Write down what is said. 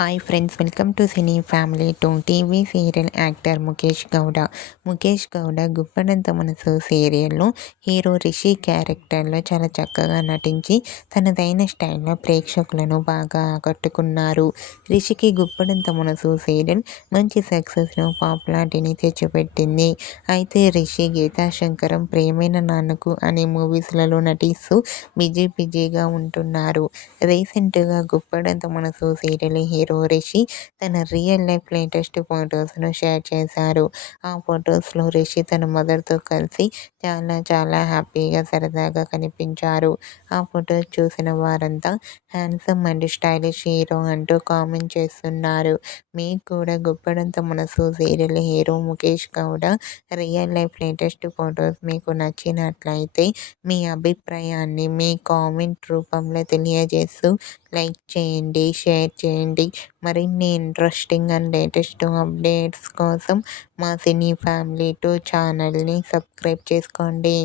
Hi friends, welcome to cine family two. TV serial actor Mukesh Gowda. Mukesh Gowda గుప్పడంత మనసు సీరియల్లో hero Rishi క్యారెక్టర్లో చాలా చక్కగా నటించి తనదైన స్టైల్లో ప్రేక్షకులను బాగా ఆకట్టుకున్నారు. రిషికి గుప్పడంత మనసు సీరియల్ మంచి సక్సెస్ను, పాపులారిటీని తెచ్చిపెట్టింది. అయితే రిషి గీతాశంకరం, ప్రియమైన నాన్నకు అనే మూవీస్లలో నటిస్తూ బిజీగా ఉంటున్నారు. రీసెంట్గా గుప్పడంత మనసు సీరియల్ హీరో రిషి తన రియల్ లైఫ్ లేటెస్ట్ ఫొటోస్ను షేర్ చేశారు. ఆ ఫొటోస్లో రిషి తన మదర్తో కలిసి చాలా హ్యాపీగా, సరదాగా కనిపించారు. ఆ ఫొటోస్ చూసిన వారంతా హ్యాండ్సమ్ అండ్ స్టైలిష్ హీరో అంటూ కామెంట్ చేస్తున్నారు. మీకు కూడా Guppedantha Manasu serial hero Mukesh Gowda real life latest photos మీకు నచ్చినట్లయితే మీ అభిప్రాయాన్ని మీ కామెంట్ రూపంలో తెలియజేస్తూ లైక్ చేయండి, షేర్ చేయండి. మరిన్ని ఇంట్రెస్టింగ్ అండ్ లేటెస్ట్ అప్డేట్స్ కోసం మా సినీ ఫ్యామిలీ 2 ఛానల్ని సబ్స్క్రైబ్ చేసుకోండి.